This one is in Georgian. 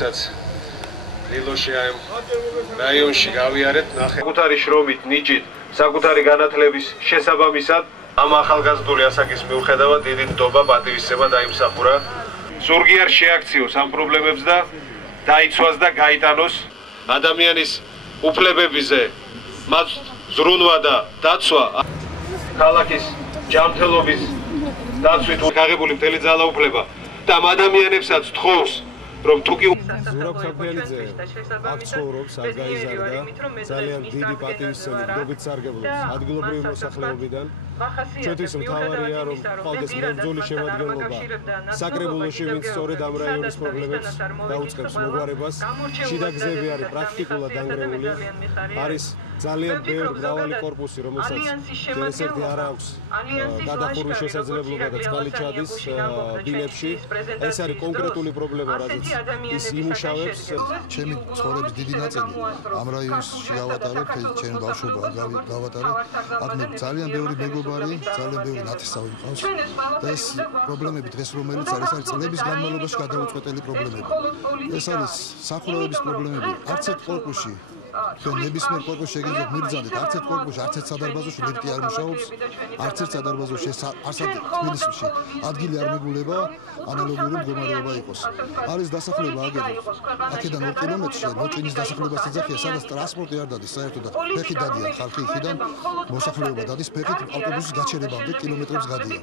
როდესაც ლილოში ამ რაიონში გავიარეთ, საკუთარი შრომით, ნიჭით, საკუთარი განათლების შესაბამისად ამ ახალგაზრდული ასაკის მიუხედავად დიდი ნდობა, პატივისცემა დაიმსახურა. ზურგი არ შეაქციოს ამ პრობლემებს და დაიცვას და გაიტანოს ადამიანის უფლებებზე მათ ზრუნვა და დაცვა. ქალაქის ჯანმრთელობის დაცვით გაღებული მთელი ძალაუფლება და ამ ადამიანებსაც თხოვს რომ თუკი ზურაბ ხაფიალიძე აქ ცხოვრობს, აქ გაიზარდა, ძალიან დიდი პატივისცემით გობით სარგებლობს ადგილობრივი მოსახლეობიდან. ჩვენთვის მთავარია რომ ყავდეს მებრძოლი შემადგენლობა საკრებულოში, ვინც სწორედ ამ რაიონის პრობლემებს დაუწყებს მოგვარებას. შიდა გზები არის პრაქტიკულად დანგრეული, არის ძალიან ბევრი მრავალი კორპუსი, რომელსაც ჯერისერთი არ აქვს გადახურვის შესაძლებლობა და წყალი ჩადის დილებში. ეს არის კონკრეტული პრობლემა, რაზეც ის იმუშავებს. ჩემი ცხოვრების დიდი ნაწილი ამ რაიონში გავატარებ, ჩემი ბავშვობა გავატარებ. აქ მე ძალიან ბევრი მეგობარი, ძალიან ბევრი ნათესავი მყავს და ეს პრობლემები დღეს რომელიც არის წლების განმავლობაში გადაუწყვეტელი პრობლემები. ეს არის სახურავების პრობლემები. არც ერთ კორპუსში თქვენ ნებისმიერ კორპუსში შეგიძლიათ მიბრძანდეთ, არც ერთ კორპუსში, არც ერთ სადარბაზოში ლიფტი არ მუშაობს, არც ერთ სადარბაზოში, არსად თბილისში ადგილი არ მიგულება ანალოგიური მდგომარეობა იყოს. არის დასახლება აგები, აქედან 2 კილომეტრში მოჭინის დასახლებას ეძახია, სადაც ტრანსპორტი არ დადის საერთოდ და ფეხით დადიან ხალხი იქიდან, მოსახლეობა დადის ფეხით, ავტობუსის გაჩერებამდე კილომეტრებს გადიან.